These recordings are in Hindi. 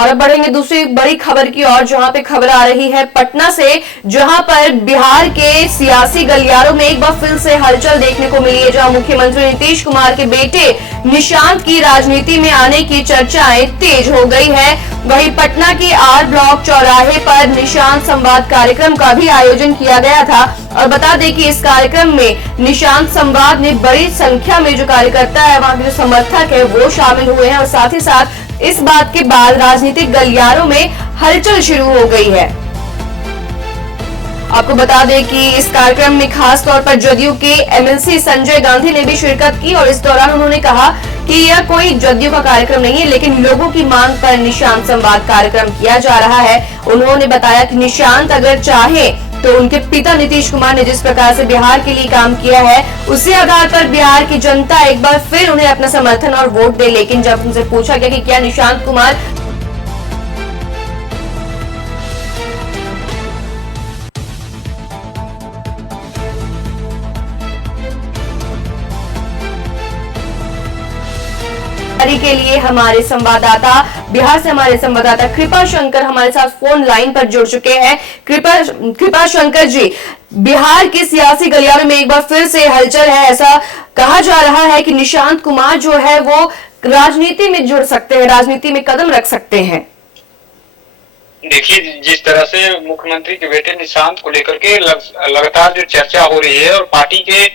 और अब बढ़ेंगे दूसरी बड़ी खबर की ओर, जहां पे खबर आ रही है पटना से, जहां पर बिहार के सियासी गलियारों में एक बार फिर से हलचल देखने को मिली है, जहां मुख्यमंत्री नीतीश कुमार के बेटे निशांत की राजनीति में आने की चर्चाएं तेज हो गई है। वहीं पटना की आर ब्लॉक चौराहे पर निशांत संवाद कार्यक्रम का भी आयोजन किया गया था और बता दें कि इस कार्यक्रम में निशांत संवाद में बड़ी संख्या में जो कार्यकर्ता है, वहां के जो समर्थक है, वो शामिल हुए हैं और साथ ही साथ इस बात के बाद राजनीतिक गलियारों में हलचल शुरू हो गई है। आपको बता दें कि इस कार्यक्रम में खास तौर पर जदयू के एमएलसी संजय गांधी ने भी शिरकत की और इस दौरान उन्होंने कहा कि यह कोई जदयू का कार्यक्रम नहीं है, लेकिन लोगों की मांग पर निशांत संवाद कार्यक्रम किया जा रहा है। उन्होंने बताया कि निशांत अगर चाहे तो उनके पिता नीतीश कुमार ने जिस प्रकार से बिहार के लिए काम किया है, उसी आधार पर बिहार की जनता एक बार फिर उन्हें अपना समर्थन और वोट दे। लेकिन जब उनसे पूछा गया कि क्या निशांत कुमार के लिए, हमारे संवाददाता बिहार से हमारे संवाददाता कृपा शंकर हमारे साथ फोन लाइन पर जुड़ चुके हैं। कृपा शंकर जी, बिहार के सियासी गलियारों में एक बार फिर से हलचल है। ऐसा कहा जा रहा है कि निशांत कुमार जो है वो राजनीति में जुड़ सकते हैं, राजनीति में कदम रख सकते हैं। देखिए, जिस तरह से मुख्यमंत्री के बेटे निशांत को लेकर के लगातार जो चर्चा हो रही है और पार्टी के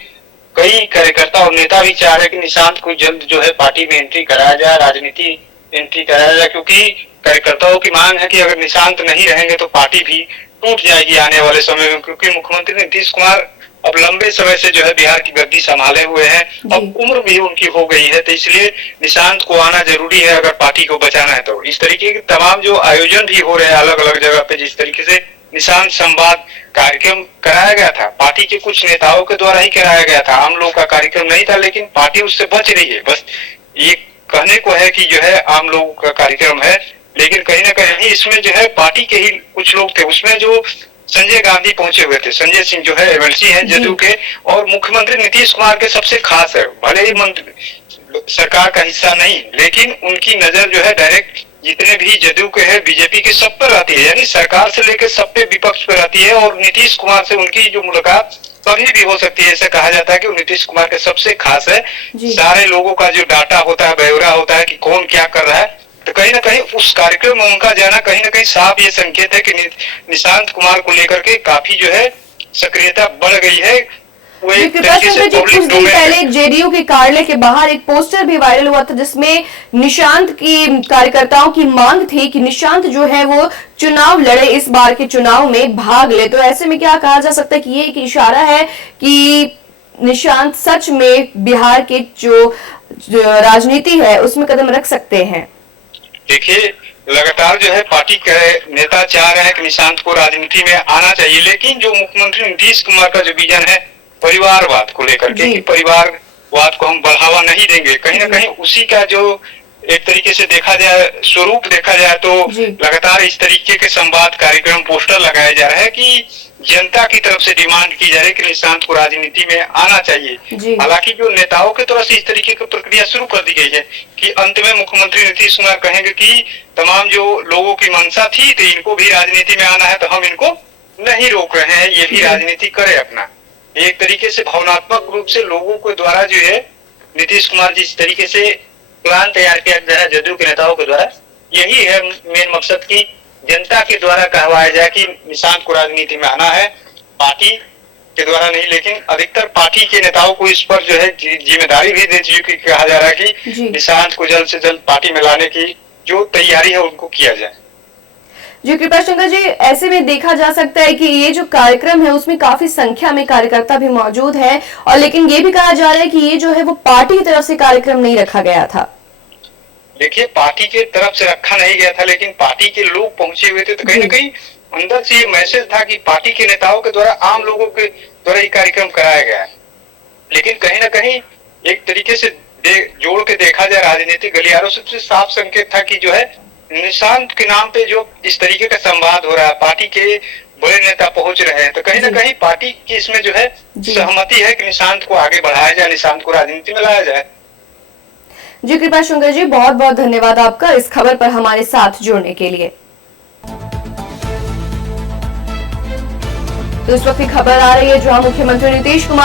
कई कार्यकर्ता और नेता भी चाह रहे हैं कि निशांत को जल्द जो है पार्टी में एंट्री कराया जाए, राजनीति एंट्री कराया जाए, क्योंकि कार्यकर्ताओं की मांग है कि अगर निशांत नहीं रहेंगे तो पार्टी भी टूट जाएगी आने वाले समय में। क्योंकि मुख्यमंत्री नीतीश कुमार अब लंबे समय से जो है बिहार की गद्दी संभाले हुए हैं, अब उम्र भी उनकी हो गई है, तो इसलिए निशांत को आना जरूरी है अगर पार्टी को बचाना है। तो इस तरीके के तमाम जो आयोजन भी हो रहे हैं अलग अलग जगह पे, जिस तरीके से निशांत संवाद कार्यक्रम कराया गया था, पार्टी के कुछ नेताओं के द्वारा ही कराया गया था, आम लोग का कार्यक्रम नहीं था, लेकिन पार्टी उससे बच रही है। बस ये कहने को है कि जो है आम लोगों का कार्यक्रम है, लेकिन कहीं ना कहीं इसमें जो है पार्टी के ही कुछ लोग थे। उसमें जो संजय गांधी पहुंचे हुए थे, संजय सिंह जो है एमएलसी हैं जदयू के और मुख्यमंत्री नीतीश कुमार के सबसे खास है, भले ही मंत्री सरकार का हिस्सा नहीं, लेकिन उनकी नजर जो है डायरेक्ट जितने भी जदयू के हैं, बीजेपी के सब पर रहती है, यानी सरकार से लेकर सब पे विपक्ष पे रहती है। और नीतीश कुमार से उनकी जो मुलाकात कभी भी हो सकती है, ऐसा कहा जाता है कि नीतीश कुमार के सबसे खास है। सारे लोगों का जो डाटा होता है, ब्यौरा होता है कि कौन क्या कर रहा है, तो कहीं ना कहीं उस कार्यक्रम में उनका जाना कहीं ना कहीं साफ ये संकेत है कि निशांत कुमार को लेकर के काफी जो है सक्रियता बढ़ गई है। कुछ दिन पहले जेडीयू के कार्यालय के बाहर एक पोस्टर भी वायरल हुआ था, जिसमें निशांत की कार्यकर्ताओं की मांग थी कि निशांत जो है वो चुनाव लड़े, इस बार के चुनाव में भाग ले। तो ऐसे में क्या कहा जा सकता है कि ये एक इशारा है कि निशांत सच में बिहार के जो राजनीति है उसमें कदम रख सकते हैं। देखिए, लगातार जो है पार्टी के नेता चाह रहे हैं कि निशांत को राजनीति में आना चाहिए, लेकिन जो मुख्यमंत्री नीतीश कुमार का जो विजन है परिवारवाद को लेकर के, कि परिवारवाद को हम बढ़ावा नहीं देंगे, कहीं ना कहीं उसी का जो एक तरीके से देखा जाए, स्वरूप देखा जाए, तो लगातार इस तरीके के संवाद कार्यक्रम पोस्टर लगाए जा रहे हैं कि जनता की तरफ से डिमांड की जा रही है कि निशांत को राजनीति में आना चाहिए। हालांकि जो नेताओं की तरफ से इस तरीके की प्रक्रिया शुरू कर दी गई है कि अंत में मुख्यमंत्री नीतीश कुमार कहेंगे कि तमाम जो लोगों की मंशा थी तो इनको भी राजनीति में आना है, तो हम इनको नहीं रोक रहे हैं, ये भी राजनीति करे अपना। एक तरीके से भावनात्मक रूप से लोगों के द्वारा जो है नीतीश कुमार जिस तरीके से प्लान तैयार किया गया है जदयू के नेताओं के द्वारा, यही है मेन मकसद की जनता के द्वारा कहवाया जाए कि निशांत को राजनीति में आना है, पार्टी के द्वारा नहीं। लेकिन अधिकतर पार्टी के नेताओं को इस पर जो है जिम्मेदारी भी दे चुकी, कहा जा रहा है कि निशांत को जल्द से जल्द पार्टी में लाने की जो तैयारी है उनको किया जाए। जी कृपा शंकर जी, ऐसे में देखा जा सकता है कि ये जो कार्यक्रम है उसमें काफी संख्या में कार्यकर्ता भी मौजूद है, और लेकिन ये भी कहा जा रहा है कि ये जो है वो पार्टी की तरफ से कार्यक्रम नहीं रखा गया था। देखिए, पार्टी के तरफ से रखा नहीं गया था, लेकिन पार्टी के लोग पहुंचे हुए थे, तो कहीं ना कहीं अंदर से ये मैसेज था कि पार्टी के नेताओं के द्वारा, आम लोगों के द्वारा ये कार्यक्रम कराया गया है। लेकिन कहीं ना कहीं एक तरीके से जोड़ के देखा जाए राजनीतिक गलियारों से, सबसे साफ संकेत था कि जो है निशांत के नाम पे जो इस तरीके का संवाद हो रहा है, पार्टी के बड़े नेता पहुंच रहे हैं, तो कहीं ना कहीं पार्टी की इसमें जो है सहमति है कि निशांत को आगे बढ़ाया जाए, निशांत को राजनीति में लाया जाए। जी कृपा शंकर जी, बहुत बहुत धन्यवाद आपका इस खबर पर हमारे साथ जुड़ने के लिए। तो इस वक्त की खबर आ रही है जहां मुख्यमंत्री नीतीश कुमार